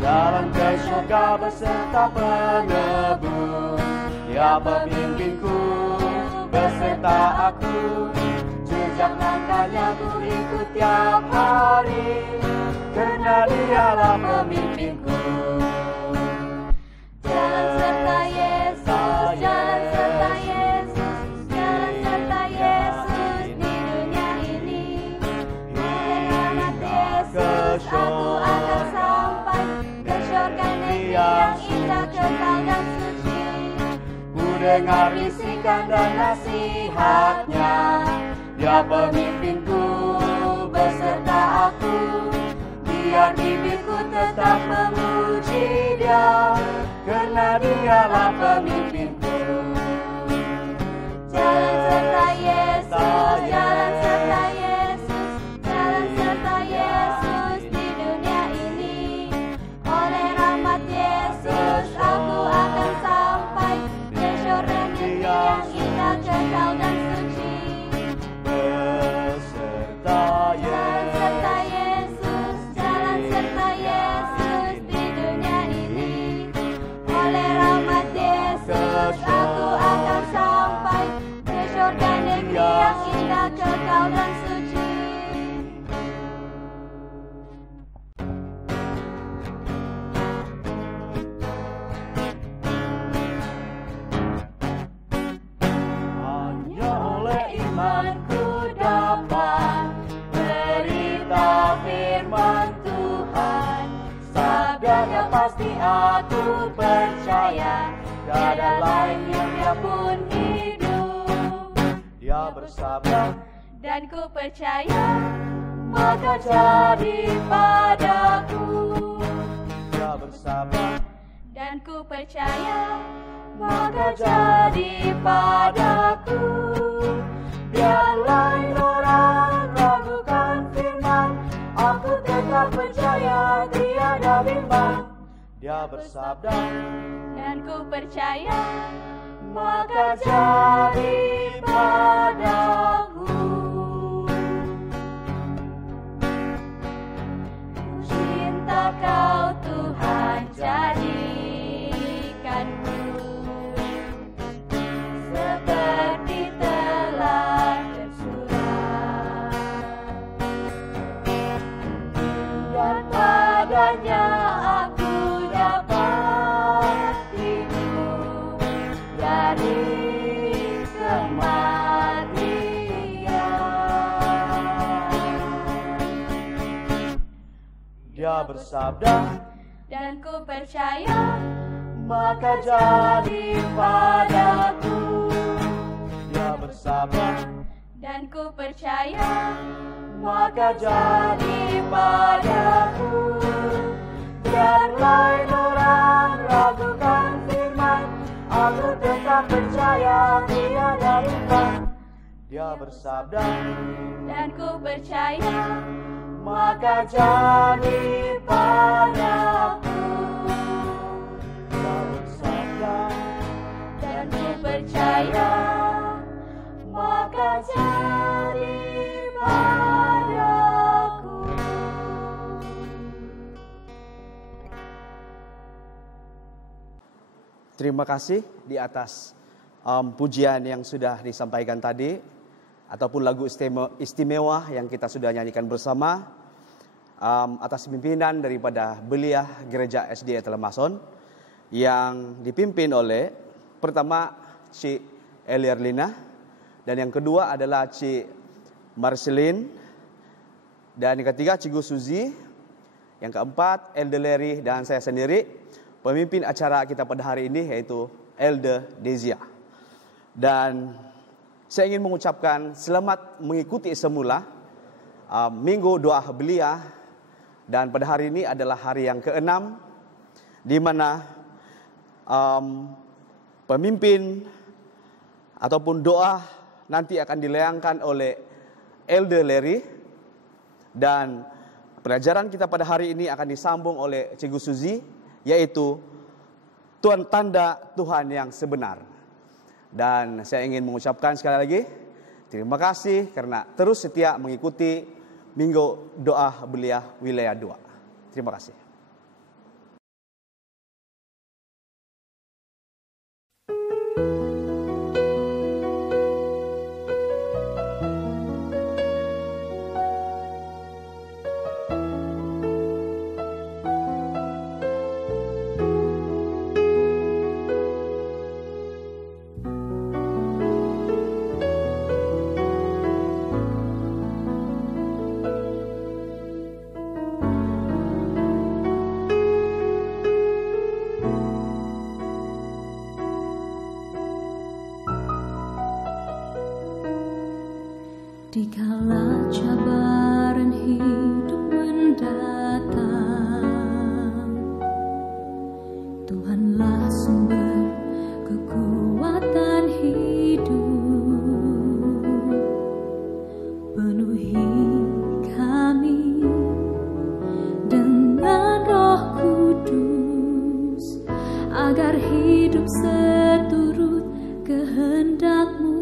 Jalan ke surga beserta penebus. Dia pemimpinku beserta aku. Jejak langkahnya ku ikut tiap hari, karena dialah pemimpinku. Jalan serta Yesus, jalan serta Yesus, jalan serta Yesus di dunia ini. Dengan Yesus aku akan sampai ke surga negeri yang indah, kekal dan suci. Ku dengar bisikan dan nasihatnya, dia pemimpinku beserta aku. Biar bibirku tetap memuji dia, karena dialah pemimpinku. Jalan serta Yesus, jalan serta Yesus, jalan serta Yesus di dunia ini. Oleh rahmat Yesus aku akan sampai ke surga negeri yang indah, kekal dan suci. Beserta Jalan serta Yesus, jalan serta Yesus di dunia ini. Oleh rahmat Yesus aku akan sampai ke surga negeri yang indah, kekal dan suci. hanya oleh imanku dapat berita firman Tuhan. Sabdanya pasti aku percaya, tiada lain yang dia pun hidup. Dia bersabda, Dan ku percaya, maka jadi padaku. Dia bersabda, dan ku percaya, maka jadi padaku. Biar lain orang ragukan firman, aku tetap percaya tiada bimbang. Dia bersabda, dan ku percaya, maka jadi padaku. cinta kau Tuhan jadikanku seperti telah tersurat, dan padanya aku dapat hidup dari kematian. Dia bersabda, Dan ku percaya, maka jadi padaku. Dia bersabda, dan ku percaya, maka jadi padaku. Biar lain orang ragukan firman, aku tetap percaya tiada bimbang. Dia bersabda, dan ku percaya, maka jadi padaku. Dia bersabda, dan ku percaya, maka jadi padaku. Terima kasih di atas pujian yang sudah disampaikan tadi, ataupun lagu istimewa yang kita sudah nyanyikan bersama, atas pimpinan daripada Belia Gereja SDA Telemason yang dipimpin oleh pertama Cik Eliarlina, dan yang kedua adalah Cik Marcelin, dan yang ketiga Cikgu Suzy, yang keempat Elder Larry, dan saya sendiri pemimpin acara kita pada hari ini yaitu Elder Dezia. Dan saya ingin mengucapkan selamat mengikuti semula Minggu Doa Belia, dan pada hari ini adalah hari yang ke-6 di mana pemimpin ataupun doa nanti akan dilayangkan oleh Elder Larry, dan pelajaran kita pada hari ini akan disambung oleh Cikgu Suzy, yaitu tanda Tuhan yang sebenar. Dan saya ingin mengucapkan sekali lagi terima kasih karena terus setia mengikuti Minggu Doa Belia Wilayah 2. Terima kasih. seturut kehendak-Mu.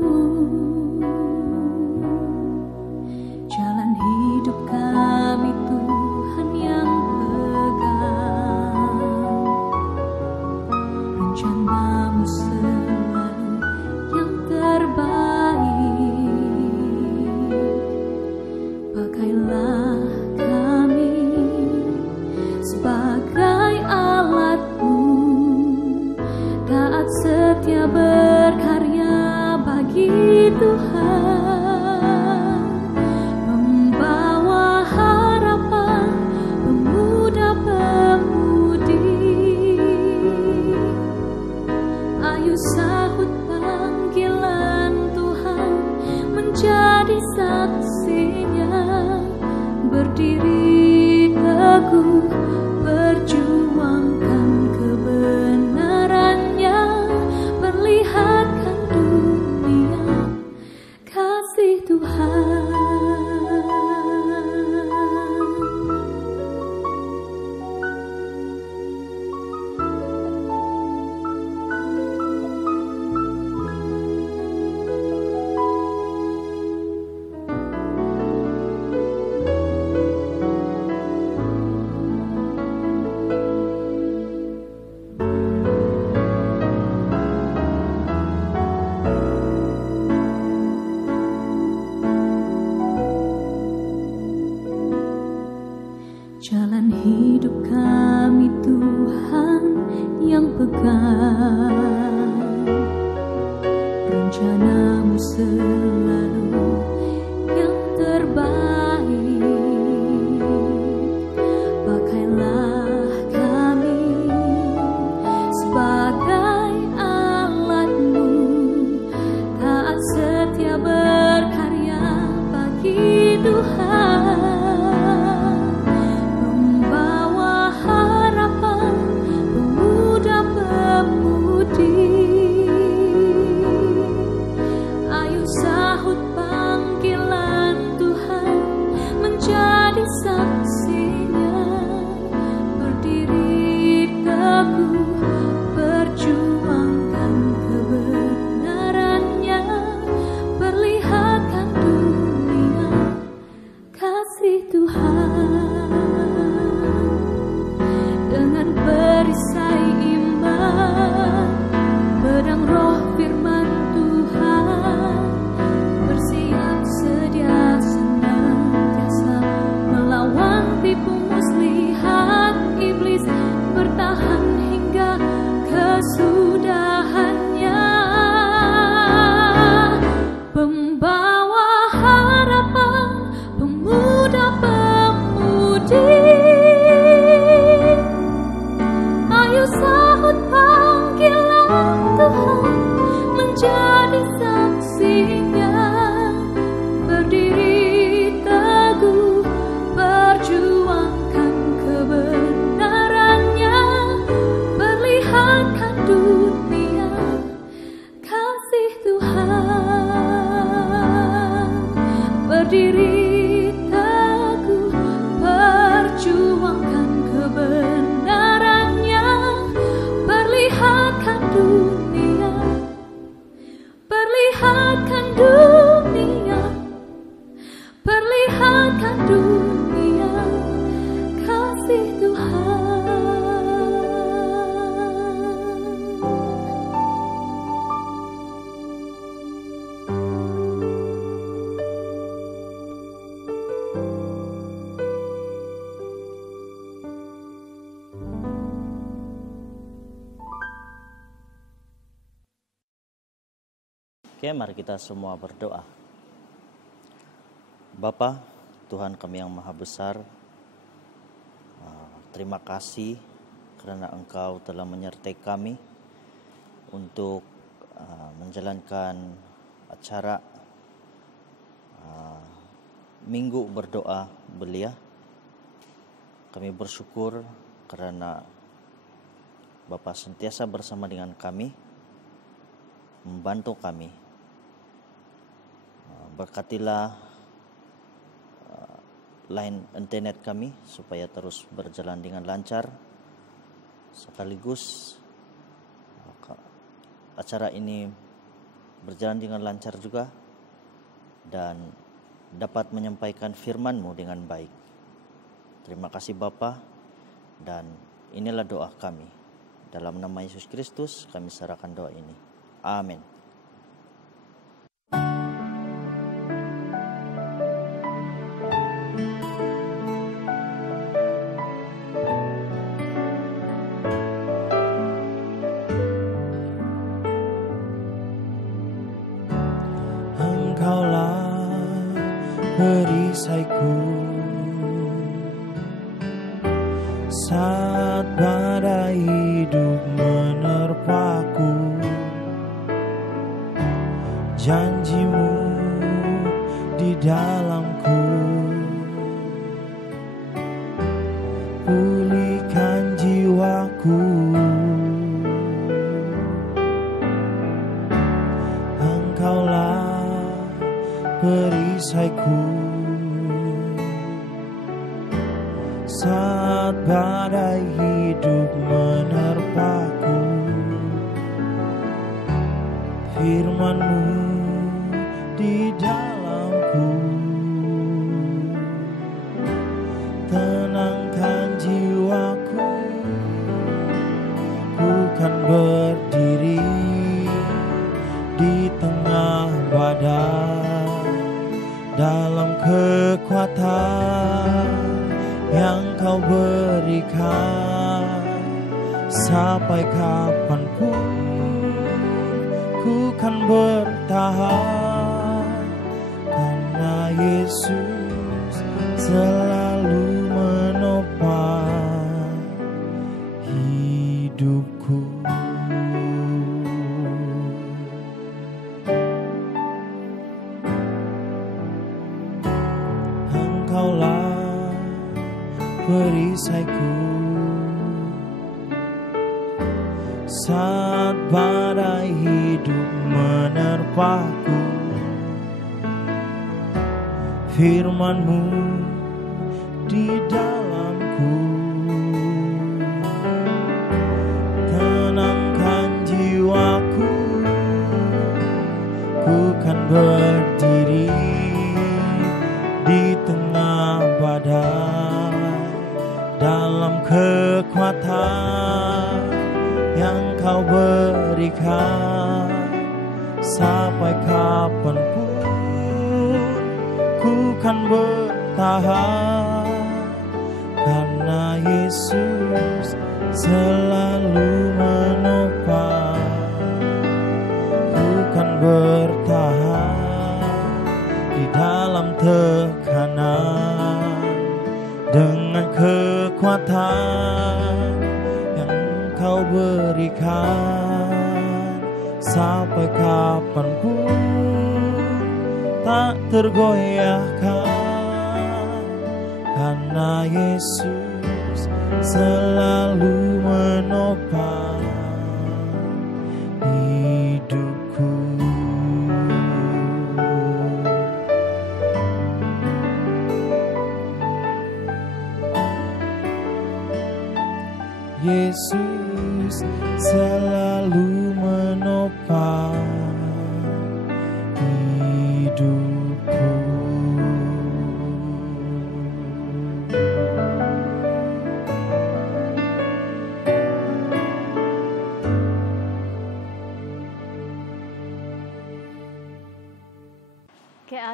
Jalan hidup kami Tuhan yang pegang, rencana-Mu selalu yang terbaik. Pakailah kami sebagai alat-Mu, taat setia berkarya bagi Tuhan, membawa harapan pemuda-pemudi. Ayo sahut panggilan Tuhan, menjadi saksinya, berdiri teguh, perjuangkan kebenarannya, perlihatkan dunia kasih Tuhan. Jalan hidup kami Tuhan yang pegang, rencana-Mu selalu yang terbaik. Pakailah kami sebagai alat-Mu, taat setia berkarya bagi Tuhan, membawa harapan pemuda-pemudi. Ayo sahut panggilan Tuhan, menjadi saksinya, berdiri teguh, perjuangkan kebenarannya, perlihatkan dunia kasih Tuhan. Dengan perisai iman, pedang roh firman Tuhan, bersiap sedia senantiasa melawan tipu muslihat iblis, bertahan hingga kesudahannya, pembawa harapan pemuda-pemudi. Ayo sahut panggilan Tuhan, menjadi saksinya, berdiri teguh, perjuangkan kebenarannya, perlihatkan dunia kasih Tuhan, berdiri teguh, perjuangkan kebenarannya, perlihatkan dunia, perlihatkan dunia, perlihatkan dunia kasih Tuhan. Oke, mari kita semua berdoa. Bapa, Tuhan kami yang maha besar, terima kasih karena Engkau telah menyertai kami untuk menjalankan acara Minggu Berdoa Belia. Kami bersyukur karena Bapa sentiasa bersama dengan kami, membantu kami. Berkatilah line internet kami supaya terus berjalan dengan lancar, sekaligus acara ini berjalan dengan lancar juga dan dapat menyampaikan firman-Mu dengan baik. Terima kasih Bapa, dan inilah doa kami. Dalam nama Yesus Kristus kami serahkan doa ini. Amin. Engkaulah perisaiku saat badai hidup menerpaku. Janji-Mu di dalamku, pulihkan jiwaku. Engkaulah perisaiku saat badai hidup menerpaku. Firman-Mu di dalamku, tenangkan jiwaku. Ku kan berdiri di tengah badai dalam kekuatan yang Kau berikan. Sampai kapanpun ku kan bertahan, karena Yesus selalu menopang hidupku. Engkaulah perisaiku saat badai hidup menerpaku. Firman-Mu di dalamku, tenangkan jiwaku. Ku kan berdiri di tengah badai dalam kekuatan yang Kau berikan. Sampai kapanpun ku kan bertahan, karena Yesus selalu menopang. Ku kan bertahan di dalam tekanan dengan kekuatan yang Kau berikan. Sampai kapanpun tak tergoyahkan, karena Yesus selalu menopang hidupku. Yesus selalu menopang hidupku.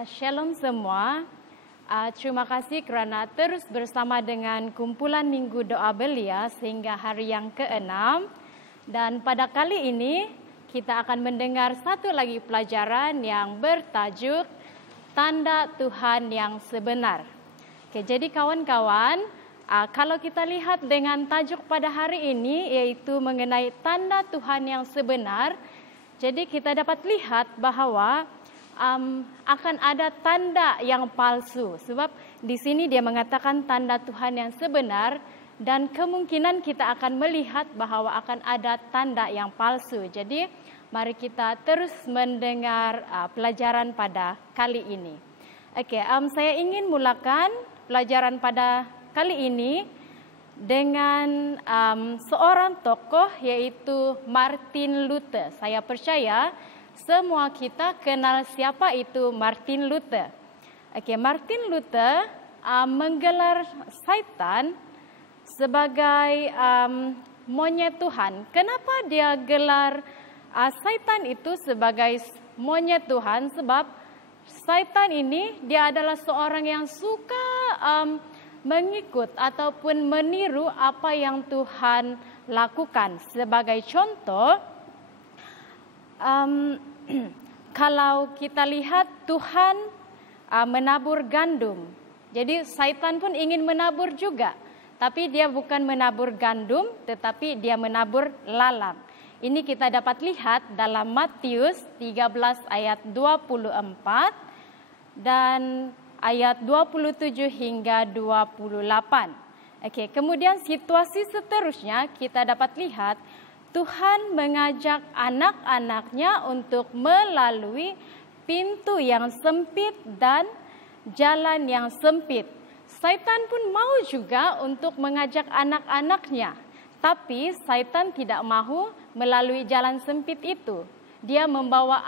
Shalom semua. Terima kasih kerana terus bersama dengan kumpulan Minggu Doa Belia sehingga hari yang ke-6. Dan pada kali ini kita akan mendengar satu lagi pelajaran yang bertajuk Tanda Tuhan yang Sebenar. Jadi kawan-kawan, kalau kita lihat dengan tajuk pada hari ini yaitu mengenai tanda Tuhan yang sebenar, jadi kita dapat lihat bahawa akan ada tanda yang palsu. Sebab di sini dia mengatakan tanda Tuhan yang sebenar, dan kemungkinan kita akan melihat bahawa akan ada tanda yang palsu. Jadi mari kita terus mendengar pelajaran pada kali ini. Saya ingin mulakan pelajaran pada kali ini dengan seorang tokoh yaitu Martin Luther. Saya percaya semua kita kenal siapa itu Martin Luther. Martin Luther menggelar Satan sebagai monyet Tuhan. Kenapa dia gelar Satan itu sebagai monyet Tuhan? Sebab Satan ini dia adalah seorang yang suka mengikut ataupun meniru apa yang Tuhan lakukan. Sebagai contoh, kalau kita lihat Tuhan menabur gandum. Jadi Satan pun ingin menabur juga. Tapi dia bukan menabur gandum, tetapi dia menabur lalang. Ini kita dapat lihat dalam Matius 13 ayat 24 dan ayat 27 hingga 28. Kemudian situasi seterusnya kita dapat lihat Tuhan mengajak anak-anaknya untuk melalui pintu yang sempit dan jalan yang sempit. Satan pun mau juga untuk mengajak anak-anaknya. Tapi Satan tidak mahu melalui jalan sempit itu. Dia membawa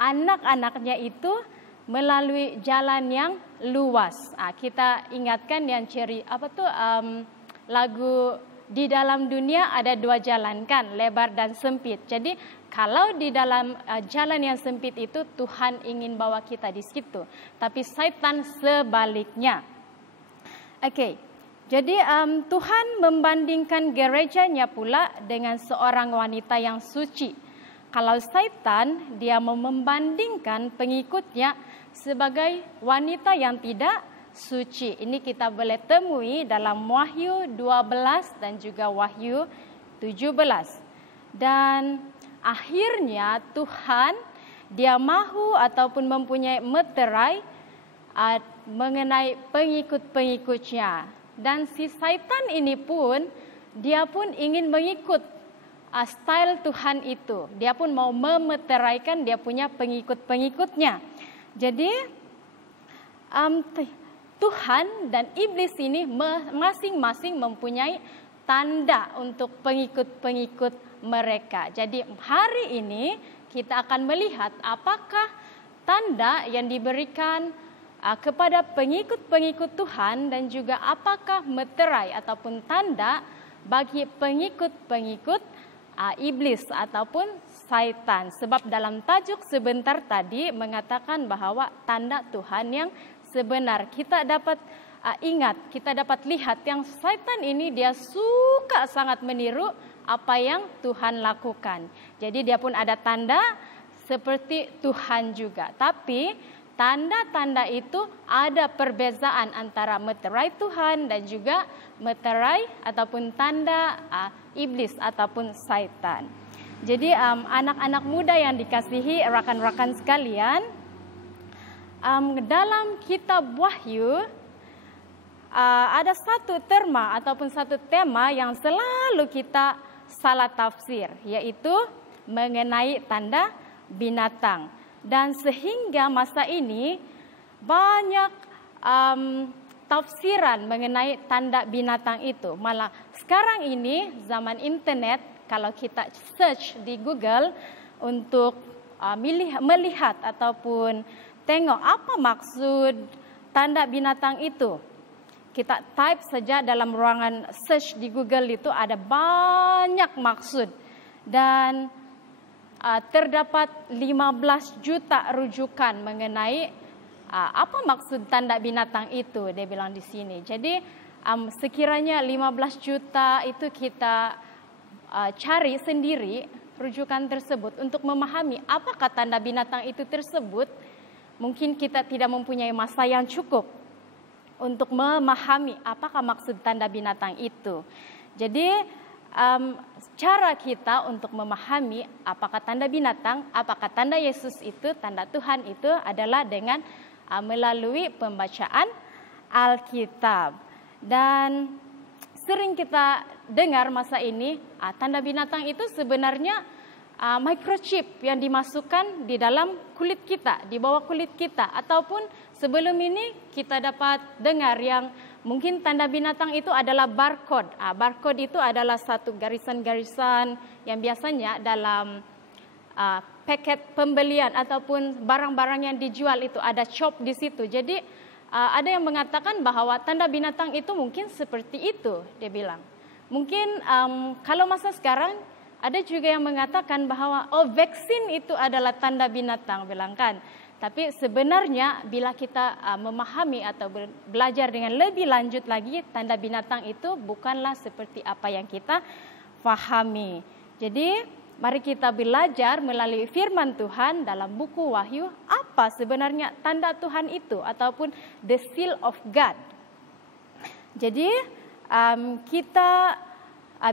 anak-anaknya itu melalui jalan yang luas. Kita ingatkan yang lagu Di Dalam Dunia ada dua jalan kan, lebar dan sempit. Jadi kalau di dalam jalan yang sempit itu Tuhan ingin bawa kita di situ. Tapi Satan sebaliknya. Jadi Tuhan membandingkan gerejanya pula dengan seorang wanita yang suci. Kalau Satan dia mau membandingkan pengikutnya sebagai wanita yang tidak suci. Ini kita boleh temui dalam Wahyu 12 dan juga Wahyu 17. Dan akhirnya Tuhan dia mahu ataupun mempunyai meterai mengenai pengikut-pengikutnya. Dan si Satan ini pun dia pun ingin mengikut style Tuhan itu. Dia pun mau memeteraikan dia punya pengikut-pengikutnya. Jadi Tuhan dan iblis ini masing-masing mempunyai tanda untuk pengikut-pengikut mereka. Jadi hari ini kita akan melihat apakah tanda yang diberikan kepada pengikut-pengikut Tuhan dan juga apakah meterai ataupun tanda bagi pengikut-pengikut iblis ataupun Satan. Sebab dalam tajuk sebentar tadi mengatakan bahwa tanda Tuhan yang sebenar. Kita dapat ingat, kita dapat lihat yang Satan ini dia suka sangat meniru apa yang Tuhan lakukan. Jadi dia pun ada tanda seperti Tuhan juga. Tapi tanda-tanda itu ada perbezaan antara meterai Tuhan dan juga meterai ataupun tanda iblis ataupun Satan. Jadi anak-anak muda yang dikasihi rakan-rakan sekalian, dalam kitab Wahyu ada satu terma ataupun satu tema yang selalu kita salah tafsir, yaitu mengenai tanda binatang. Dan sehingga masa ini banyak tafsiran mengenai tanda binatang itu. Malah sekarang ini zaman internet, kalau kita search di Google untuk melihat ataupun tengok apa maksud tanda binatang itu, kita type saja dalam ruangan search di Google itu ada banyak maksud. Dan terdapat 15 juta rujukan mengenai apa maksud tanda binatang itu, dia bilang di sini. Jadi sekiranya 15 juta itu kita cari sendiri rujukan tersebut untuk memahami apakah tanda binatang itu tersebut. Mungkin kita tidak mempunyai masa yang cukup untuk memahami apakah maksud tanda binatang itu. Jadi cara kita untuk memahami apakah tanda binatang, apakah tanda Yesus itu, tanda Tuhan itu adalah dengan melalui pembacaan Alkitab. Dan sering kita dengar masa ini tanda binatang itu sebenarnya microchip yang dimasukkan di dalam kulit kita, di bawah kulit kita. Ataupun sebelum ini kita dapat dengar yang mungkin tanda binatang itu adalah barcode. Barcode itu adalah satu garisan-garisan yang biasanya dalam paket pembelian ataupun barang-barang yang dijual itu ada chop di situ. Jadi ada yang mengatakan bahwa tanda binatang itu mungkin seperti itu, dia bilang. Mungkin kalau masa sekarang ada juga yang mengatakan bahwa vaksin itu adalah tanda binatang, bilang kan. Tapi sebenarnya bila kita memahami atau belajar dengan lebih lanjut lagi, tanda binatang itu bukanlah seperti apa yang kita pahami. Jadi mari kita belajar melalui firman Tuhan dalam buku Wahyu, apa sebenarnya tanda Tuhan itu ataupun the seal of God. Jadi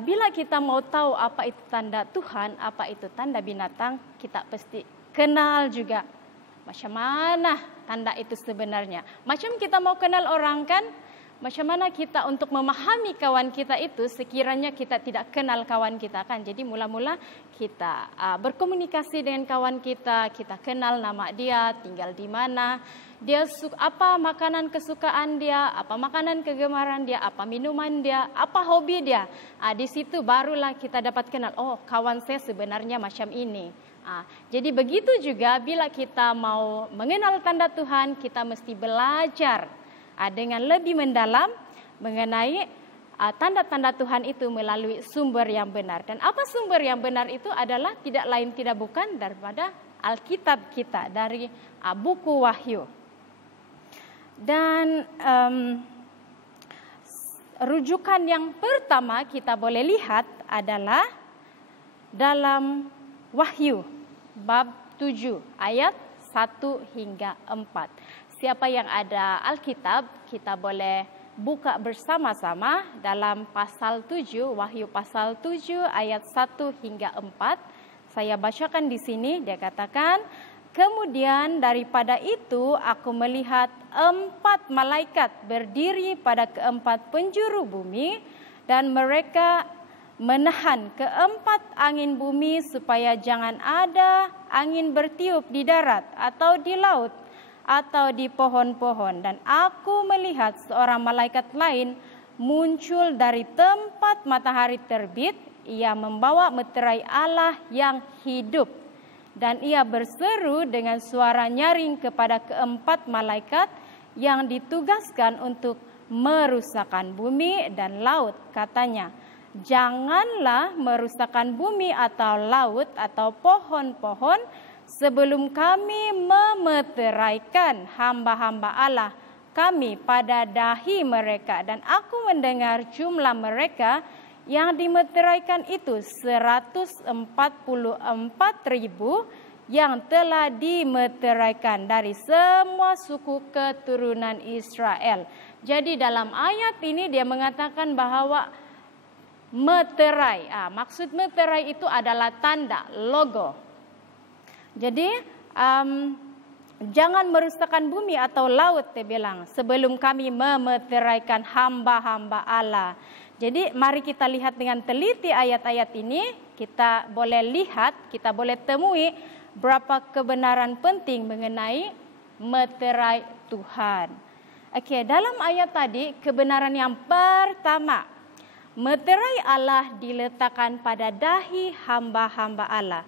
bila kita mau tahu apa itu tanda Tuhan, apa itu tanda binatang, kita pasti kenal juga macam mana tanda itu sebenarnya. Macam kita mau kenal orang kan, macam mana kita untuk memahami kawan kita itu sekiranya kita tidak kenal kawan kita kan. Jadi mula-mula kita berkomunikasi dengan kawan kita, kita kenal nama dia, tinggal di mana, dia apa makanan kesukaan dia, apa makanan kegemaran dia, apa minuman dia, apa hobi dia. Di situ barulah kita dapat kenal, oh kawan saya sebenarnya macam ini. Jadi begitu juga bila kita mau mengenal tanda Tuhan, kita mesti belajar dengan lebih mendalam mengenai tanda-tanda Tuhan itu melalui sumber yang benar. Dan apa sumber yang benar itu adalah tidak lain tidak bukan daripada Alkitab kita, dari buku Wahyu. Dan rujukan yang pertama kita boleh lihat adalah dalam Wahyu bab 7 ayat 1 hingga 4. Siapa yang ada Alkitab, kita boleh buka bersama-sama dalam pasal 7, Wahyu pasal 7 ayat 1 hingga 4. Saya bacakan di sini, dia katakan, kemudian daripada itu aku melihat 4 malaikat berdiri pada keempat penjuru bumi, dan mereka menahan keempat angin bumi supaya jangan ada angin bertiup di darat atau di laut atau di pohon-pohon. Dan aku melihat seorang malaikat lain muncul dari tempat matahari terbit. Ia membawa meterai Allah yang hidup. Dan ia berseru dengan suara nyaring kepada keempat malaikat yang ditugaskan untuk merusakkan bumi dan laut. Katanya, janganlah merusakkan bumi atau laut atau pohon-pohon sebelum kami memeteraikan hamba-hamba Allah kami pada dahi mereka. Dan aku mendengar jumlah mereka yang dimeteraikan itu 144.000 yang telah dimeteraikan dari semua suku keturunan Israel. Jadi dalam ayat ini dia mengatakan bahwa meterai, maksud meterai itu adalah tanda, logo. Jadi jangan merusakkan bumi atau laut, dia bilang, sebelum kami memeteraikan hamba-hamba Allah. Jadi mari kita lihat dengan teliti ayat-ayat ini, kita boleh lihat, kita boleh temui berapa kebenaran penting mengenai meterai Tuhan. Oke, dalam ayat tadi kebenaran yang pertama, meterai Allah diletakkan pada dahi hamba-hamba Allah.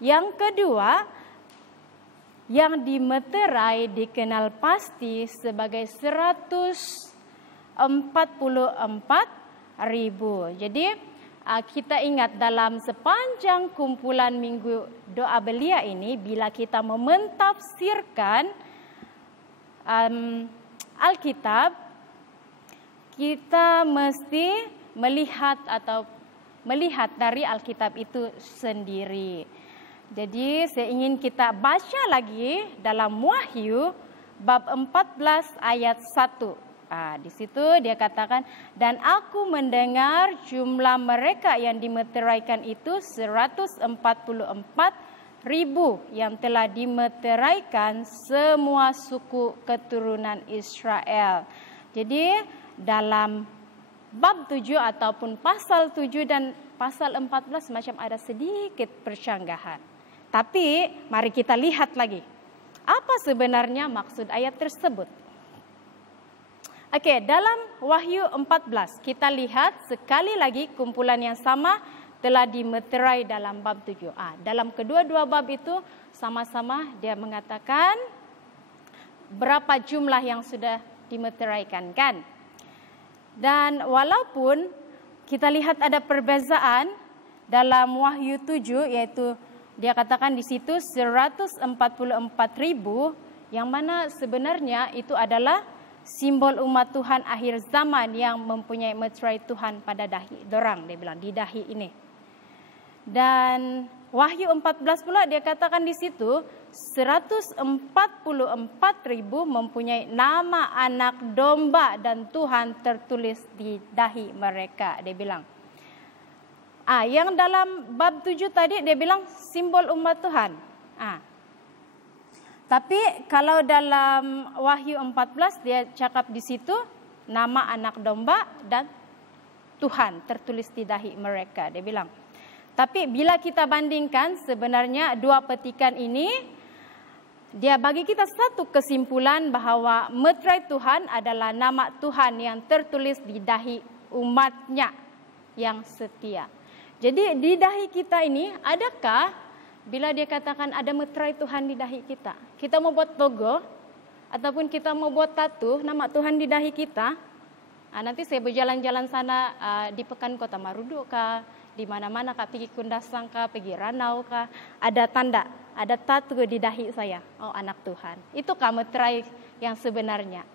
Yang kedua, yang dimeterai dikenal pasti sebagai 144.000. Jadi kita ingat dalam sepanjang kumpulan minggu doa belia ini, bila kita mentafsirkan Alkitab, kita mesti melihat dari Alkitab itu sendiri. Jadi saya ingin kita baca lagi dalam Wahyu bab 14 ayat 1. Di situ dia katakan, dan aku mendengar jumlah mereka yang dimeteraikan itu 144.000 yang telah dimeteraikan semua suku keturunan Israel. Jadi dalam bab 7 ataupun pasal 7 dan pasal 14 macam ada sedikit percanggahan. Tapi mari kita lihat lagi, apa sebenarnya maksud ayat tersebut. Oke, dalam Wahyu 14 kita lihat sekali lagi kumpulan yang sama telah dimeterai dalam bab 7. Dalam kedua-dua bab itu sama-sama dia mengatakan berapa jumlah yang sudah dimeteraikan kan. Dan walaupun kita lihat ada perbezaan dalam Wahyu 7, yaitu dia katakan di situ 144.000, yang mana sebenarnya itu adalah simbol umat Tuhan akhir zaman yang mempunyai meterai Tuhan pada dahi dorang, dia bilang di dahi ini. Dan Wahyu 14 pula dia katakan di situ 144.000 mempunyai nama anak domba dan Tuhan tertulis di dahi mereka, dia bilang. Yang dalam bab 7 tadi dia bilang simbol umat Tuhan. Tapi kalau dalam Wahyu 14 dia cakap di situ nama anak domba dan Tuhan tertulis di dahi mereka, dia bilang. Tapi bila kita bandingkan sebenarnya dua petikan ini, dia bagi kita satu kesimpulan bahwa meterai Tuhan adalah nama Tuhan yang tertulis di dahi umatnya yang setia. Jadi di dahi kita ini adakah bila dia katakan ada meterai Tuhan di dahi kita? Kita mau buat logo ataupun kita mau buat tatu nama Tuhan di dahi kita? Nanti saya berjalan-jalan sana di Pekan Kota Marudu kah, di mana-mana kah, pergi Kundasang kah, pergi Ranau kah, ada tanda, ada tatu di dahi saya. Oh, anak Tuhan. Itu kah meterai yang sebenarnya?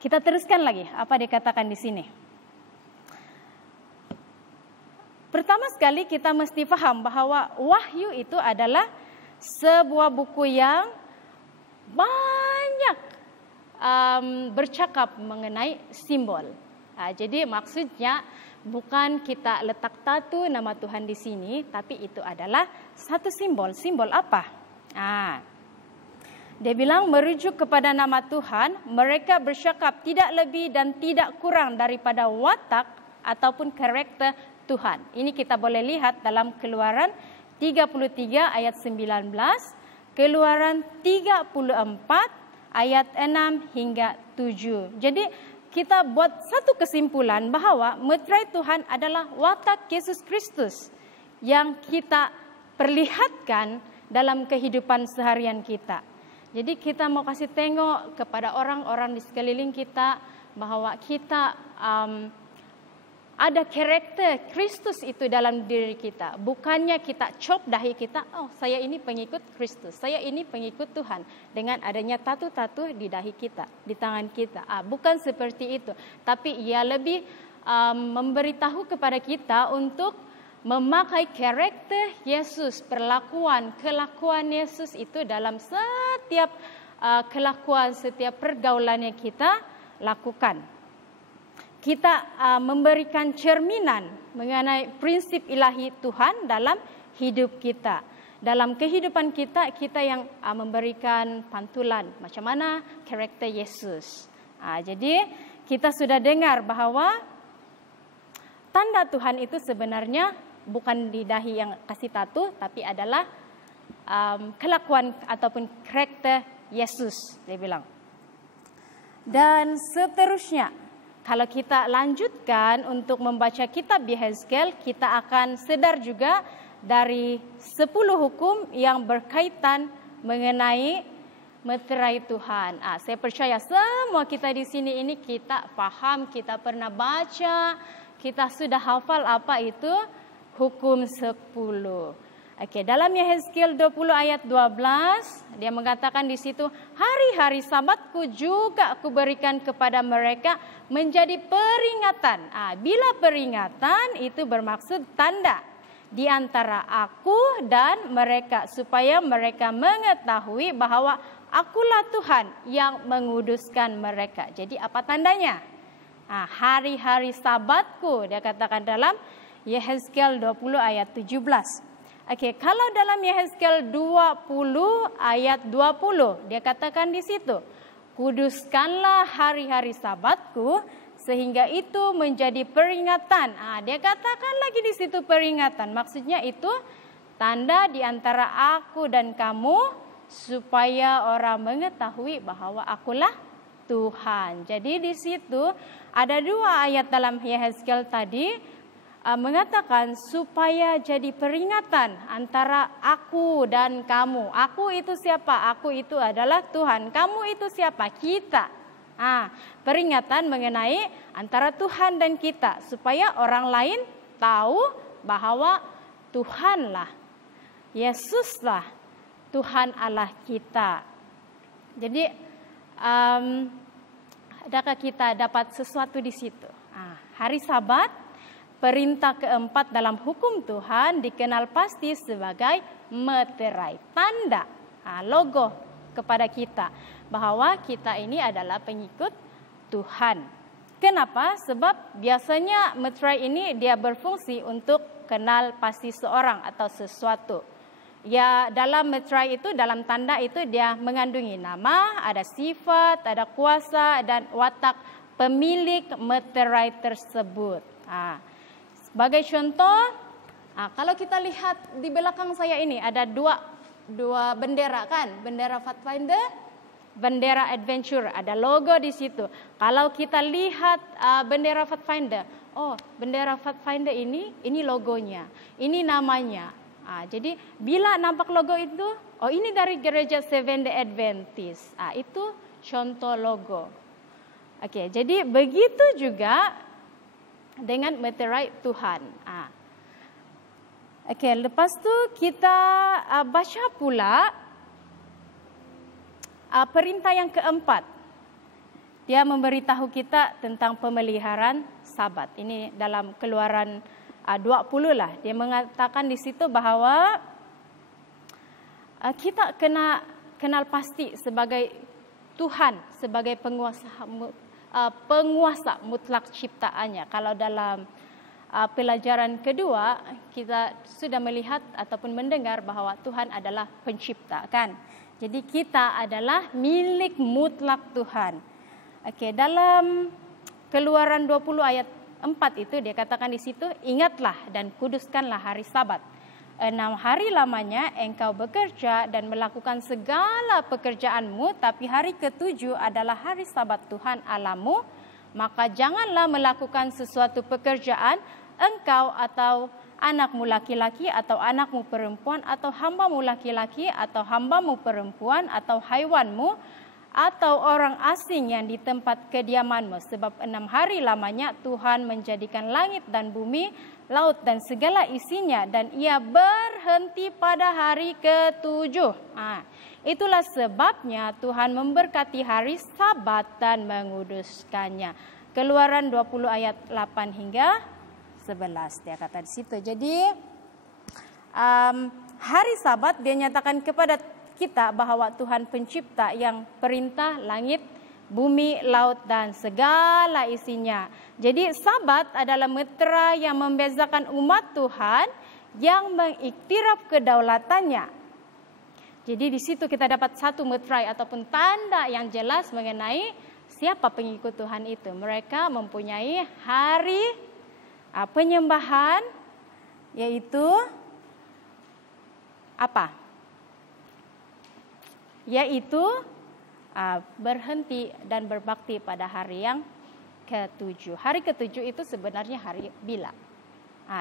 Kita teruskan lagi apa dikatakan di sini. Pertama sekali kita mesti paham bahwa Wahyu itu adalah sebuah buku yang banyak bercakap mengenai simbol. Jadi maksudnya bukan kita letak tatu nama Tuhan di sini, tapi itu adalah satu simbol. Simbol apa? Dia bilang merujuk kepada nama Tuhan, mereka bercakap tidak lebih dan tidak kurang daripada watak ataupun karakter Tuhan. Ini kita boleh lihat dalam Keluaran 33 ayat 19, Keluaran 34 ayat 6 hingga 7. Jadi kita buat satu kesimpulan bahwa meterai Tuhan adalah watak Yesus Kristus yang kita perlihatkan dalam kehidupan seharian kita. Jadi kita mau kasih tengok kepada orang-orang di sekeliling kita bahwa kita ada karakter Kristus itu dalam diri kita. Bukannya kita cop dahi kita, oh saya ini pengikut Kristus, saya ini pengikut Tuhan. Dengan adanya tatu-tatu di dahi kita, di tangan kita. Bukan seperti itu. Tapi ia lebih memberitahu kepada kita untuk memakai karakter Yesus, kelakuan Yesus itu dalam setiap kelakuan, setiap pergaulan yang kita lakukan. Kita memberikan cerminan mengenai prinsip ilahi Tuhan dalam hidup kita. Dalam kehidupan kita, kita yang memberikan pantulan macam mana karakter Yesus. Jadi kita sudah dengar bahwa tanda Tuhan itu sebenarnya bukan di dahi yang kasih tatu, tapi adalah kelakuan ataupun karakter Yesus, dia bilang. Dan seterusnya, kalau kita lanjutkan untuk membaca kitab Yehezkel, kita akan sedar juga dari 10 hukum yang berkaitan mengenai meterai Tuhan. Saya percaya semua kita di sini ini kita paham, kita pernah baca, kita sudah hafal apa itu hukum 10. Dalam Yehezkel 20 ayat 12, dia mengatakan di situ, hari-hari Sabatku juga aku berikan kepada mereka menjadi peringatan. Bila peringatan itu bermaksud tanda di antara aku dan mereka, supaya mereka mengetahui bahwa akulah Tuhan yang menguduskan mereka. Jadi apa tandanya? Hari-hari Sabatku, dia katakan dalam Yehezkel 20 ayat 17. Kalau dalam Yehezkel 20 ayat 20, dia katakan di situ, kuduskanlah hari-hari Sabatku sehingga itu menjadi peringatan. Dia katakan lagi di situ peringatan, maksudnya itu tanda di antara aku dan kamu supaya orang mengetahui bahwa akulah Tuhan. Jadi di situ ada 2 ayat dalam Yehezkiel tadi mengatakan supaya jadi peringatan antara aku dan kamu. Aku itu siapa? Aku itu adalah Tuhan. Kamu itu siapa? Kita. Peringatan mengenai antara Tuhan dan kita supaya orang lain tahu bahwa Tuhanlah, Yesuslah Tuhan Allah kita. Jadi adakah kita dapat sesuatu di situ? Hari Sabat, perintah keempat dalam hukum Tuhan dikenal pasti sebagai meterai, tanda, logo kepada kita bahwa kita ini adalah pengikut Tuhan. Kenapa? Sebab biasanya meterai ini dia berfungsi untuk kenal pasti seorang atau sesuatu. Ya, dalam meterai itu, dalam tanda itu dia mengandungi nama, ada sifat, ada kuasa dan watak pemilik meterai tersebut. Sebagai contoh, kalau kita lihat di belakang saya ini ada dua bendera kan, bendera Pathfinder, bendera Adventure, ada logo di situ. Kalau kita lihat bendera Pathfinder, bendera Pathfinder ini logonya, ini namanya. Jadi bila nampak logo itu, ini dari gereja Seventh Day Adventist. Itu contoh logo. Oke, jadi begitu juga dengan meterai Tuhan. Oke, lepas itu kita baca pula perintah yang keempat. Dia memberitahu kita tentang pemeliharaan Sabat. Ini dalam Keluaran 20 lah. Dia mengatakan di situ bahwa kita kenal pasti sebagai Tuhan, sebagai penguasa mutlak ciptaannya. Kalau dalam pelajaran kedua kita sudah melihat ataupun mendengar bahwa Tuhan adalah pencipta kan. Jadi kita adalah milik mutlak Tuhan. Oke, dalam Keluaran 20 ayat 4 itu dia katakan di situ, ingatlah dan kuduskanlah hari Sabat. 6 hari lamanya engkau bekerja dan melakukan segala pekerjaanmu, tapi hari ke-7 adalah hari Sabat Tuhan Allahmu. Maka janganlah melakukan sesuatu pekerjaan engkau atau anakmu laki-laki atau anakmu perempuan atau hambamu laki-laki atau hambamu perempuan atau haiwanmu atau orang asing yang di tempat kediamanmu. Sebab 6 hari lamanya Tuhan menjadikan langit dan bumi, laut dan segala isinya, dan ia berhenti pada hari ke-7. Itulah sebabnya Tuhan memberkati hari Sabat dan menguduskannya. Keluaran 20 ayat 8 hingga 11 dia kata di situ. Jadi hari Sabat dia nyatakan kepada kita bahwa Tuhan pencipta yang perintah langit, bumi, laut dan segala isinya. Jadi Sabat adalah meterai yang membezakan umat Tuhan yang mengiktiraf kedaulatannya. Jadi di situ kita dapat satu meterai ataupun tanda yang jelas mengenai siapa pengikut Tuhan itu. Mereka mempunyai hari penyembahan, yaitu apa? Yaitu berhenti dan berbakti pada hari yang ke-7. Hari ke-7 itu sebenarnya hari Bila.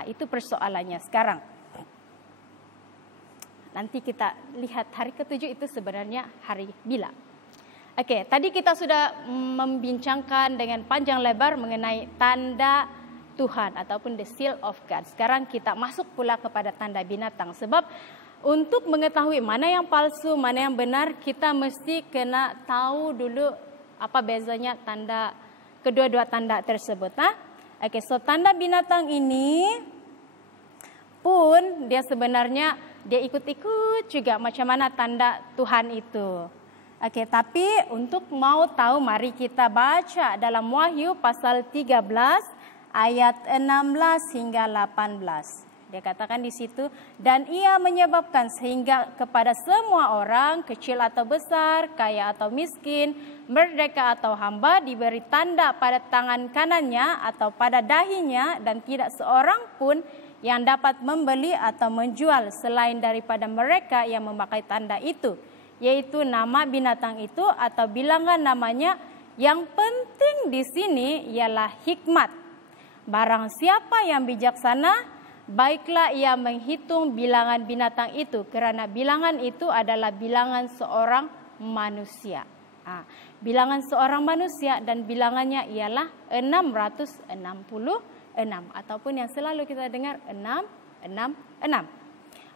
Itu persoalannya sekarang. Nanti kita lihat hari ke-7 itu sebenarnya hari Bila. Oke, tadi kita sudah membincangkan dengan panjang lebar mengenai tanda Tuhan ataupun the seal of God. Sekarang kita masuk pula kepada tanda binatang. Sebab untuk mengetahui mana yang palsu, mana yang benar, kita mesti kena tahu dulu apa bezanya tanda, kedua-dua tanda tersebut. Oke, so tanda binatang ini pun dia sebenarnya dia ikut-ikut juga macam mana tanda Tuhan itu. Oke, tapi untuk mau tahu mari kita baca dalam Wahyu pasal 13 ayat 16 hingga 18. Dia katakan di situ, dan ia menyebabkan sehingga kepada semua orang, kecil atau besar, kaya atau miskin, merdeka atau hamba, diberi tanda pada tangan kanannya atau pada dahinya, dan tidak seorang pun yang dapat membeli atau menjual selain daripada mereka yang memakai tanda itu, yaitu nama binatang itu atau bilangan namanya Yang penting di sini ialah hikmat. Barang siapa yang bijaksana, baiklah ia menghitung bilangan binatang itu, karena bilangan itu adalah bilangan seorang manusia. Bilangan seorang manusia dan bilangannya ialah 666 ataupun yang selalu kita dengar 666.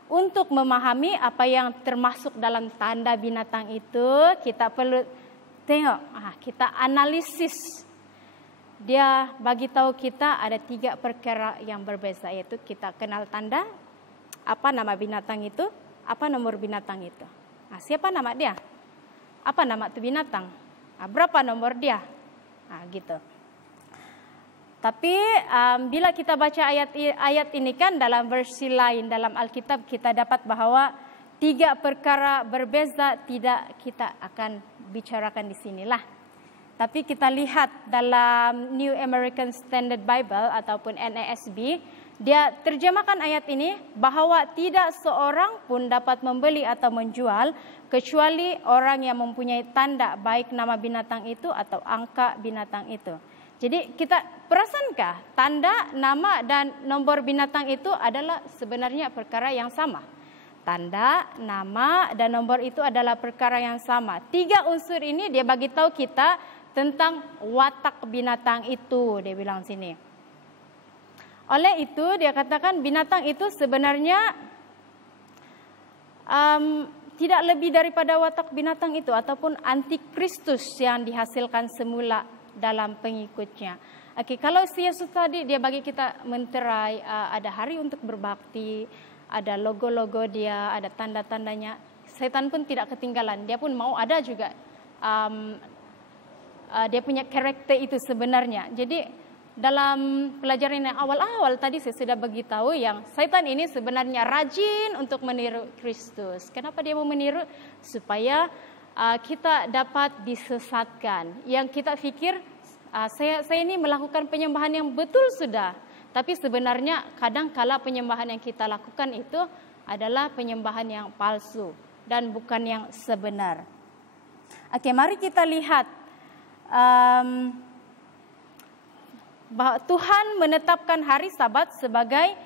Untuk memahami apa yang termasuk dalam tanda binatang itu, kita perlu tengok, kita analisis. Dia bagi tahu kita ada 3 perkara yang berbeza, yaitu kita kenal tanda, apa nama binatang itu, apa nomor binatang itu. Siapa nama dia? Apa nama itu binatang? Berapa nomor dia? Gitu. Tapi bila kita baca ayat ini kan dalam versi lain dalam Alkitab kita dapat bahwa 3 perkara berbeza tidak kita akan bicarakan di sinilah. Tapi kita lihat dalam New American Standard Bible ataupun NASB, dia terjemahkan ayat ini bahwa tidak seorang pun dapat membeli atau menjual kecuali orang yang mempunyai tanda baik nama binatang itu atau angka binatang itu. Jadi kita perasankah tanda, nama dan nomor binatang itu adalah sebenarnya perkara yang sama. Tanda, nama dan nomor itu adalah perkara yang sama. 3 unsur ini dia bagi tahu kita tentang watak binatang itu, dia bilang sini. Oleh itu dia katakan binatang itu sebenarnya tidak lebih daripada watak binatang itu ataupun antikristus yang dihasilkan semula dalam pengikutnya. Kalau Yesus tadi dia bagi kita menterai, ada hari untuk berbakti, ada logo-logo dia, ada tanda-tandanya. Setan pun tidak ketinggalan, dia pun mau ada juga. Dia punya karakter itu sebenarnya. Jadi dalam pelajaran yang awal-awal tadi saya sudah beritahu yang setan ini sebenarnya rajin untuk meniru Kristus. Kenapa dia mau meniru? Supaya kita dapat disesatkan. Yang kita pikir saya ini melakukan penyembahan yang betul sudah. Tapi sebenarnya kadang-kala penyembahan yang kita lakukan itu adalah penyembahan yang palsu dan bukan yang sebenar. Mari kita lihat bahwa Tuhan menetapkan hari Sabat sebagai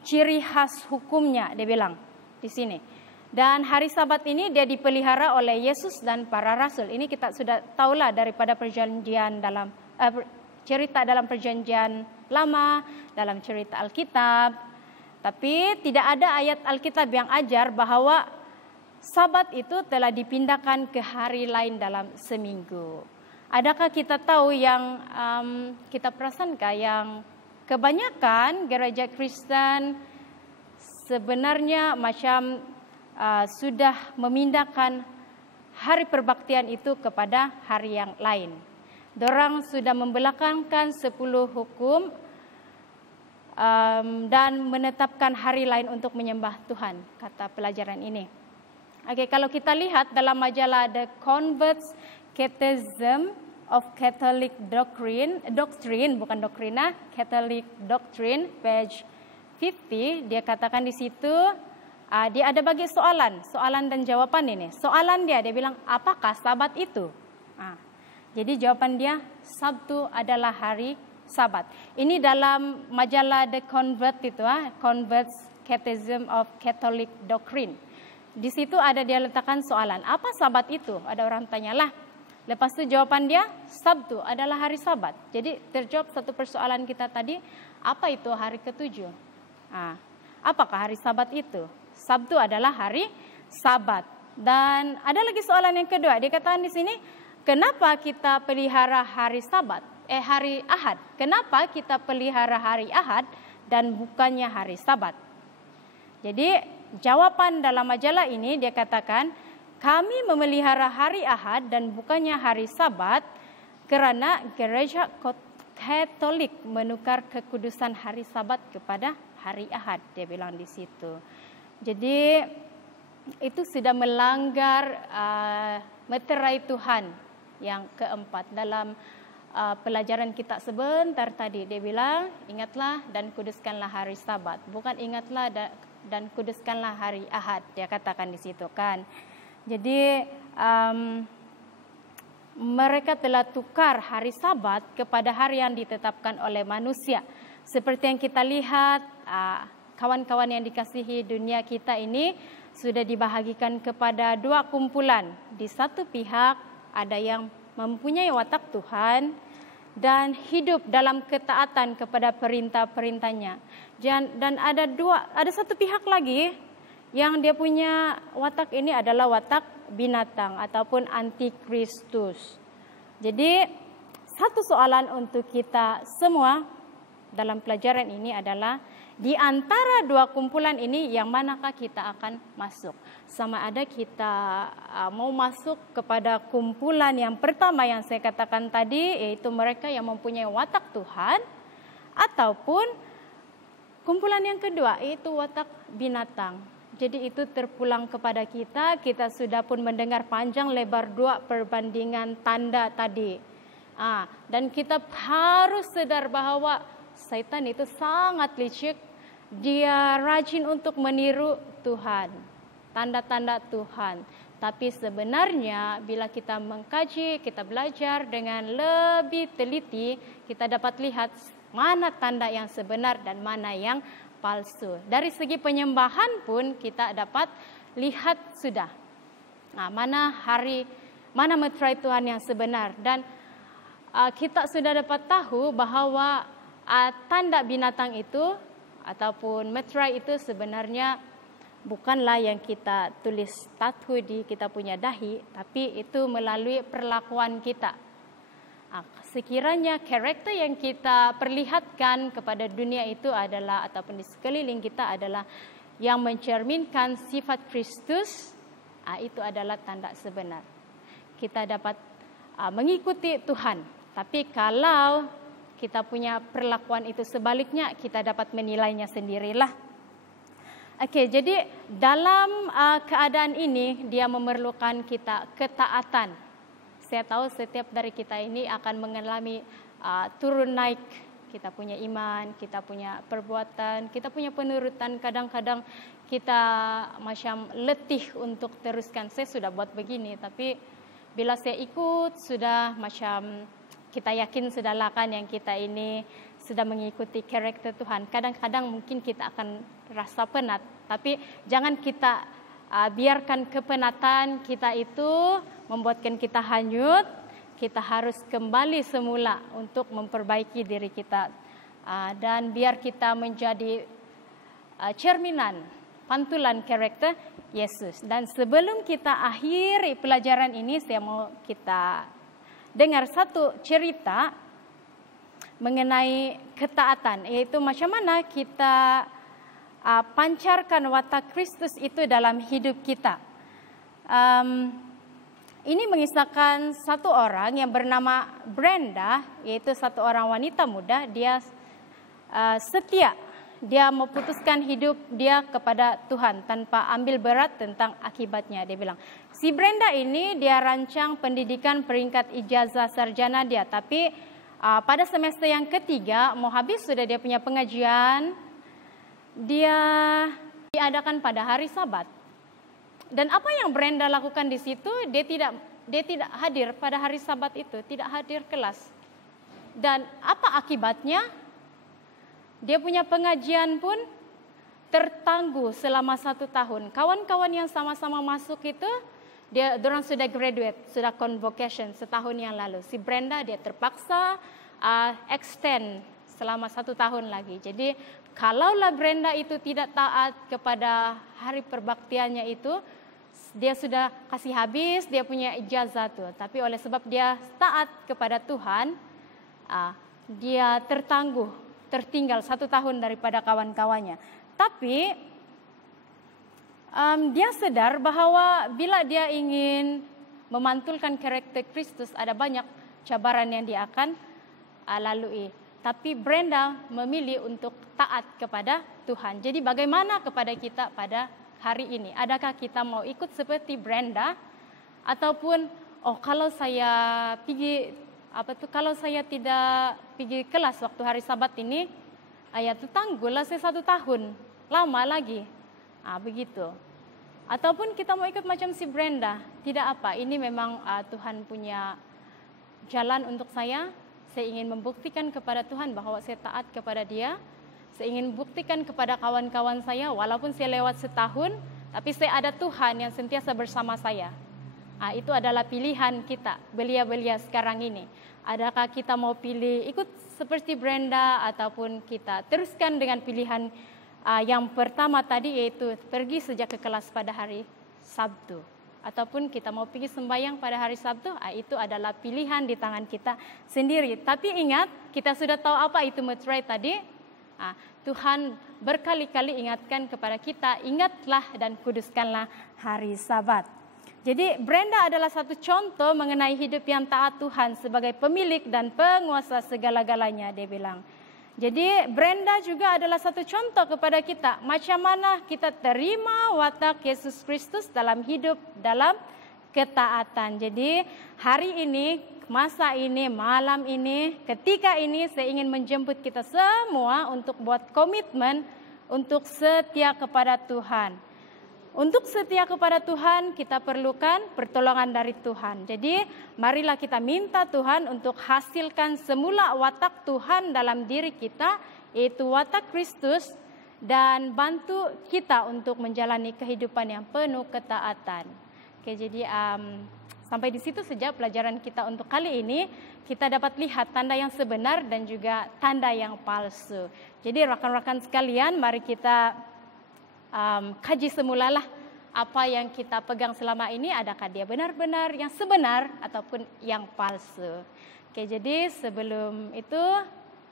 ciri khas hukumnya, dia bilang di sini. Dan hari Sabat ini dia dipelihara oleh Yesus dan para rasul. Ini kita sudah tahulah daripada perjanjian dalam cerita dalam perjanjian lama, dalam cerita Alkitab. Tapi tidak ada ayat Alkitab yang ajar bahwa Sabat itu telah dipindahkan ke hari lain dalam seminggu. Adakah kita tahu yang kita perasankah yang kebanyakan gereja Kristen sebenarnya macam sudah memindahkan hari perbaktian itu kepada hari yang lain. Dorang sudah membelakangkan 10 hukum dan menetapkan hari lain untuk menyembah Tuhan, kata pelajaran ini. Kalau kita lihat dalam majalah The Convert's Catechism of Catholic Doctrine, Catholic Doctrine, page 50, dia katakan di situ, dia ada bagi soalan dan jawaban ini. Soalan dia bilang, apakah Sabat itu? Jadi jawaban dia, Sabtu adalah hari Sabat. Ini dalam majalah The Convert itu, Convert's Catechism of Catholic Doctrine. Di situ ada dia letakkan soalan, apa Sabat itu? Ada orang tanyalah. Lepas itu jawaban dia, Sabtu adalah hari Sabat. Jadi terjawab satu persoalan kita tadi, apa itu hari ke-7? Apakah hari Sabat itu? Sabtu adalah hari Sabat. Dan ada lagi soalan yang kedua, dia katakan di sini, kenapa kita pelihara hari Sabat? Hari Ahad. Kenapa kita pelihara hari Ahad dan bukannya hari Sabat? Jadi jawaban dalam majalah ini dia katakan, kami memelihara hari Ahad dan bukannya hari Sabat karena gereja Katolik menukar kekudusan hari Sabat kepada hari Ahad, dia bilang di situ. Jadi itu sudah melanggar meterai Tuhan yang keempat. Dalam pelajaran kita sebentar tadi dia bilang, ingatlah dan kuduskanlah hari Sabat, bukan ingatlah dan kuduskanlah hari Ahad, dia katakan di situ kan. Jadi mereka telah tukar hari Sabat kepada hari yang ditetapkan oleh manusia. Seperti yang kita lihat, kawan-kawan yang dikasihi, dunia kita ini sudah dibahagikan kepada dua kumpulan. Di satu pihak ada yang mempunyai watak Tuhan dan hidup dalam ketaatan kepada perintah-perintahnya. Dan ada satu pihak lagi yang dia punya watak ini adalah watak binatang ataupun antikristus. Jadi satu soalan untuk kita semua dalam pelajaran ini adalah, di antara dua kumpulan ini yang manakah kita akan masuk? Sama ada kita mau masuk kepada kumpulan yang pertama yang saya katakan tadi, yaitu mereka yang mempunyai watak Tuhan, ataupun kumpulan yang kedua, yaitu watak binatang. Jadi itu terpulang kepada kita sudah pun mendengar panjang lebar dua perbandingan tanda tadi. Dan kita harus sadar bahwa Satan itu sangat licik. Dia rajin untuk meniru Tuhan, tanda-tanda Tuhan. Tapi sebenarnya bila kita mengkaji, kita belajar dengan lebih teliti, kita dapat lihat mana tanda yang sebenar dan mana yang palsu. Dari segi penyembahan pun kita dapat lihat sudah mana meterai Tuhan yang sebenar. Dan kita sudah dapat tahu bahwa tanda binatang itu ataupun meterai itu sebenarnya bukanlah yang kita tulis tatu di kita punya dahi, tapi itu melalui perlakuan kita. Sekiranya karakter yang kita perlihatkan kepada dunia itu adalah, ataupun di sekeliling kita adalah yang mencerminkan sifat Kristus, itu adalah tanda sebenar. Kita dapat mengikuti Tuhan. Tapi kalau kita punya perlakuan itu sebaliknya, kita dapat menilainya sendirilah. Jadi dalam keadaan ini dia memerlukan kita ketaatan. Saya tahu setiap dari kita ini akan mengalami turun naik. Kita punya iman, kita punya perbuatan, kita punya penurutan. Kadang-kadang kita macam letih untuk teruskan. Saya sudah buat begini, tapi bila saya ikut sudah macam kita yakin sudahlah kan yang kita ini sudah mengikuti karakter Tuhan. Kadang-kadang mungkin kita akan rasa penat, tapi jangan kita biarkan kepenatan kita itu membuatkan kita hanyut. Kita harus kembali semula untuk memperbaiki diri kita. Dan biar kita menjadi cerminan, pantulan karakter Yesus. Dan sebelum kita akhiri pelajaran ini, saya mau kita dengar satu cerita mengenai ketaatan, yaitu macam mana kita pancarkan watak Kristus itu dalam hidup kita. Ini mengisahkan satu orang yang bernama Brenda, yaitu satu orang wanita muda. Dia setia, dia memutuskan hidup dia kepada Tuhan tanpa ambil berat tentang akibatnya. Dia bilang, si Brenda ini dia rancang pendidikan peringkat ijazah sarjana dia, tapi pada semester yang ketiga mau habis sudah dia punya pengajian, dia diadakan pada hari Sabat. Dan apa yang Brenda lakukan di situ, dia tidak hadir pada hari Sabat itu, tidak hadir kelas. Dan apa akibatnya? Dia punya pengajian pun tertangguh selama 1 tahun. Kawan-kawan yang sama-sama masuk itu, dorang sudah graduate, sudah convocation setahun yang lalu. Si Brenda dia terpaksa extend selama 1 tahun lagi. Jadi kalaulah Brenda itu tidak taat kepada hari perbaktiannya itu, dia sudah kasih habis, dia punya ijazah tuh. Tapi oleh sebab dia taat kepada Tuhan, dia tertinggal 1 tahun daripada kawan-kawannya. Tapi dia sadar bahwa bila dia ingin memantulkan karakter Kristus, ada banyak cabaran yang dia akan lalui. Tapi Brenda memilih untuk taat kepada Tuhan. Jadi bagaimana kepada kita pada hari ini? Adakah kita mau ikut seperti Brenda? Ataupun, kalau saya kalau saya tidak pergi kelas waktu hari Sabat ini, ya tangguhlah saya 1 tahun, lama lagi. Begitu. Ataupun kita mau ikut macam si Brenda, tidak apa, ini memang Tuhan punya jalan untuk saya ingin membuktikan kepada Tuhan bahwa saya taat kepada Dia. Saya ingin buktikan kepada kawan-kawan saya, walaupun saya lewat setahun, tapi saya ada Tuhan yang sentiasa bersama saya. Itu adalah pilihan kita, belia-belia sekarang ini. Adakah kita mau pilih ikut seperti Brenda, ataupun kita teruskan dengan pilihan yang pertama tadi, yaitu pergi sejak ke kelas pada hari Sabtu. Ataupun kita mau pergi sembahyang pada hari Sabtu, itu adalah pilihan di tangan kita sendiri. Tapi ingat, kita sudah tahu apa itu meterai tadi. Tuhan berkali-kali ingatkan kepada kita, ingatlah dan kuduskanlah hari Sabat. Jadi Brenda adalah satu contoh mengenai hidup yang taat Tuhan sebagai pemilik dan penguasa segala-galanya, dia bilang. Jadi Brenda juga adalah satu contoh kepada kita, macam mana kita terima watak Yesus Kristus dalam hidup, dalam ketaatan. Jadi hari ini, masa ini, malam ini, ketika ini saya ingin menjemput kita semua untuk buat komitmen untuk setia kepada Tuhan. Untuk setia kepada Tuhan kita perlukan pertolongan dari Tuhan. Jadi marilah kita minta Tuhan untuk hasilkan semula watak Tuhan dalam diri kita, yaitu watak Kristus, dan bantu kita untuk menjalani kehidupan yang penuh ketaatan. Oke, jadi sampai di situ saja pelajaran kita untuk kali ini. Kita dapat lihat tanda yang sebenar dan juga tanda yang palsu. Jadi rekan-rekan sekalian, mari kita kaji semulalah apa yang kita pegang selama ini, adakah dia benar-benar yang sebenar ataupun yang palsu. Oke, jadi sebelum itu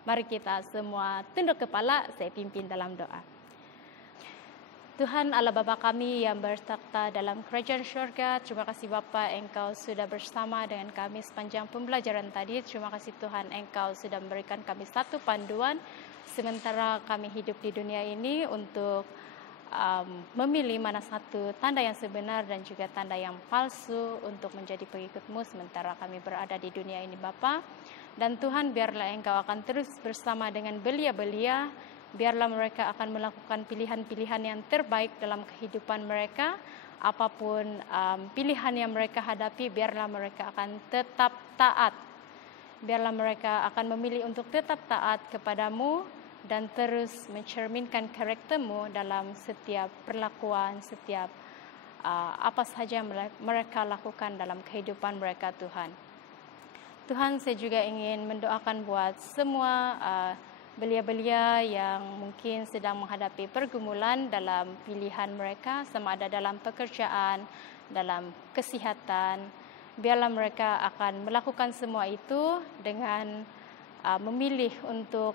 mari kita semua tunduk kepala, saya pimpin dalam doa. Tuhan Allah Bapa kami yang bertakhta dalam kerajaan syurga, terima kasih Bapa, Engkau sudah bersama dengan kami sepanjang pembelajaran tadi. Terima kasih Tuhan, Engkau sudah memberikan kami satu panduan sementara kami hidup di dunia ini untuk memilih mana satu tanda yang sebenar dan juga tanda yang palsu untuk menjadi pengikut-Mu sementara kami berada di dunia ini Bapa. Dan Tuhan, biarlah Engkau akan terus bersama dengan belia-belia, biarlah mereka akan melakukan pilihan-pilihan yang terbaik dalam kehidupan mereka. Apapun pilihan yang mereka hadapi, biarlah mereka akan tetap taat. Biarlah mereka akan memilih untuk tetap taat kepadamu dan terus mencerminkan karakter-Mu dalam setiap perlakuan, setiap apa saja yang mereka lakukan dalam kehidupan mereka Tuhan. Tuhan, saya juga ingin mendoakan buat semua belia-belia yang mungkin sedang menghadapi pergumulan dalam pilihan mereka, sama ada dalam pekerjaan, dalam kesihatan. Biarlah mereka akan melakukan semua itu dengan memilih untuk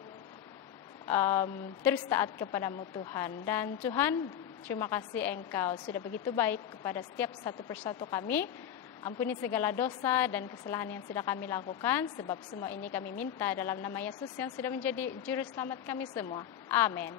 terus taat kepada-Mu Tuhan. Dan Tuhan, terima kasih Engkau sudah begitu baik kepada setiap satu persatu kami. Ampuni segala dosa dan kesalahan yang sudah kami lakukan, sebab semua ini kami minta dalam nama Yesus yang sudah menjadi juru selamat kami semua. Amin.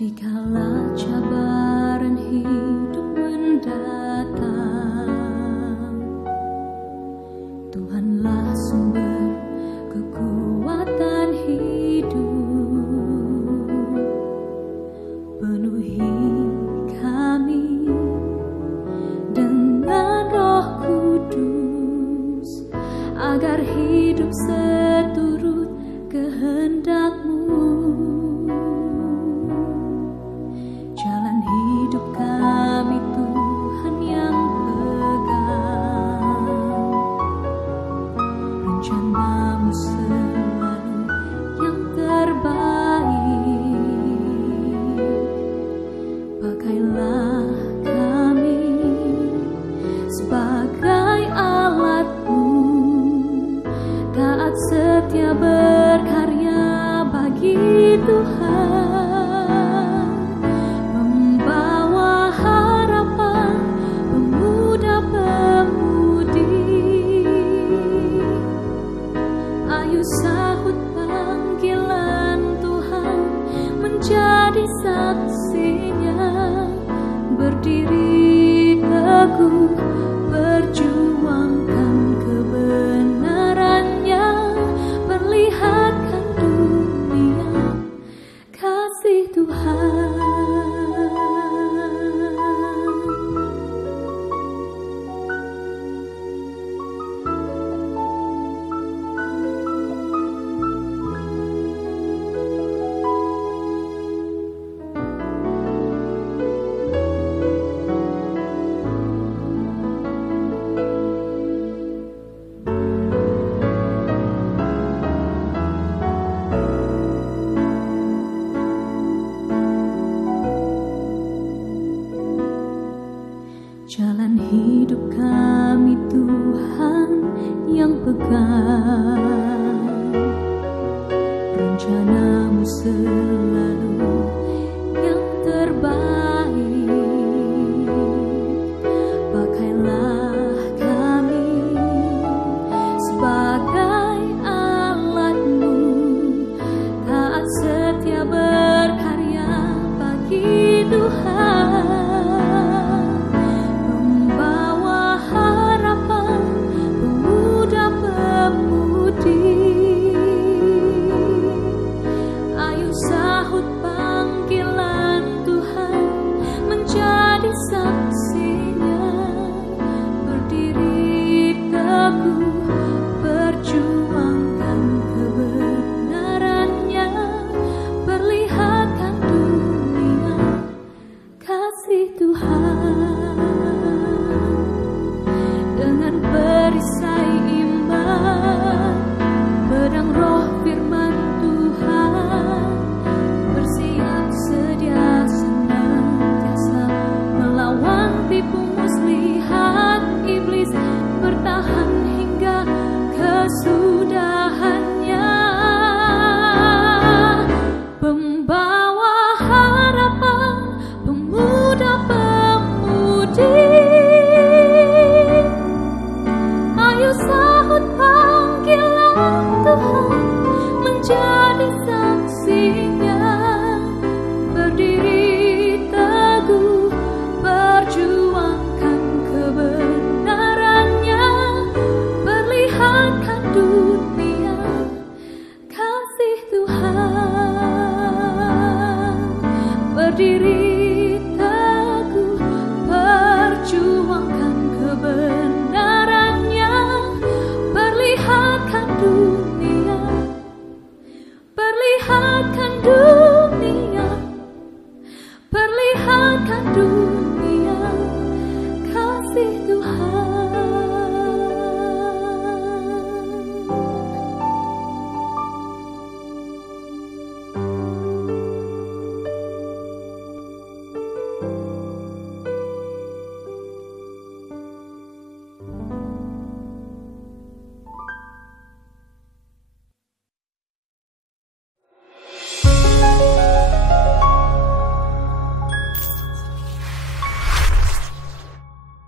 Dikala cabaran hidup mendatang, Tuhanlah sumber kekuatan hidup. Penuhi kami dengan Roh Kudus, agar hidup seturut kehendak-Mu. Jalan hidup kami Tuhan yang pegang, rencana-Mu selalu yang terbaik. Pakailah kami sebagai alat-Mu, taat setia berkarya rencanamu selalu yang terbaik. Pakailah kami sebagai alatmu, taat setia berkarya bagi Tuhan. Berdiri teguh, perjuangkan kebenarannya, perlihatkan dunia, perlihatkan dunia, perlihatkan dunia kasih Tuhan.